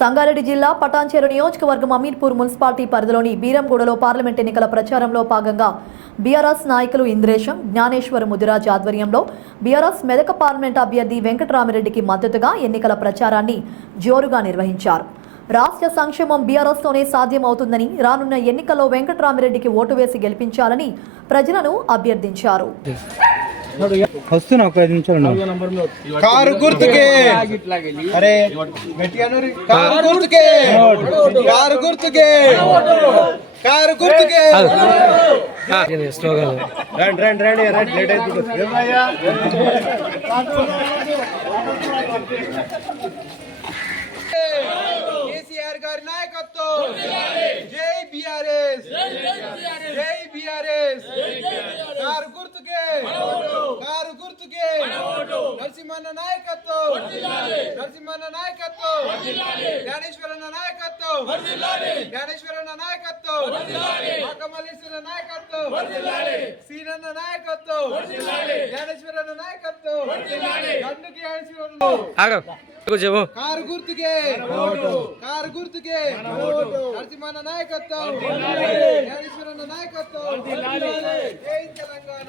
సంగారెడ్డి జిల్లా పటాన్చెరు నియోజకవర్గం అమీర్పూర్ మున్సిపాలిటీ పరిధిలోని బీరంగూడలో పార్లమెంట్ ఎన్నికల ప్రచారంలో భాగంగా బీఆర్ఎస్ నాయకులు ఇంద్రేశం, జ్ఞానేశ్వర్ ముదిరాజ్ ఆధ్వర్యంలో బీఆర్ఎస్ మెదక్ పార్లమెంట్ అభ్యర్థి వెంకటరామిరెడ్డికి మద్దతుగా ఎన్నికల ప్రచారాన్ని జోరుగా నిర్వహించారు. రాష్ట్ర సంక్షేమం బీఆర్ఎస్తోనే సాధ్యమవుతుందని, రానున్న ఎన్నికల్లో వెంకటరామిరెడ్డికి ఓటు వేసి గెలిపించాలని ప్రజలను అభ్యర్థించారు. వస్తున్నా ఒక 5 నిమిషాలు. కారు గుర్తుకే అరే కారు గుర్తుకే కారు గుర్తుకే కారు గుర్తుకే రండి రండి రండి రండి లేట్ అయిపోతుంది. కేసీఆర్ గారి నాయకత్వం, జై బీఆర్ఎస్, జై బీఆర్ఎస్. కారు గుర్తుకే కారు గుర్తుకే నరసింహన్న నాయకత్వం, నరసింహన్న నాయకత్వం, జ్ఞానేశ్వరన్న నాయకత్వం, జ్ఞానేశ్వరన్న నాయకత్వం, మల్లెశ్వర నాయకత్వం, సీనన్న నాయకత్వం, జ్ఞానేశ్వరన్న నాయకత్వం, గండు జ్ఞానేశ్వరులు. కారు గుర్తుకే కారు గుర్తుకే నరసింహన్న నాయకత్వం, జ్ఞానేశ్వరన్న నాయకత్వం. జై తెలంగాణ.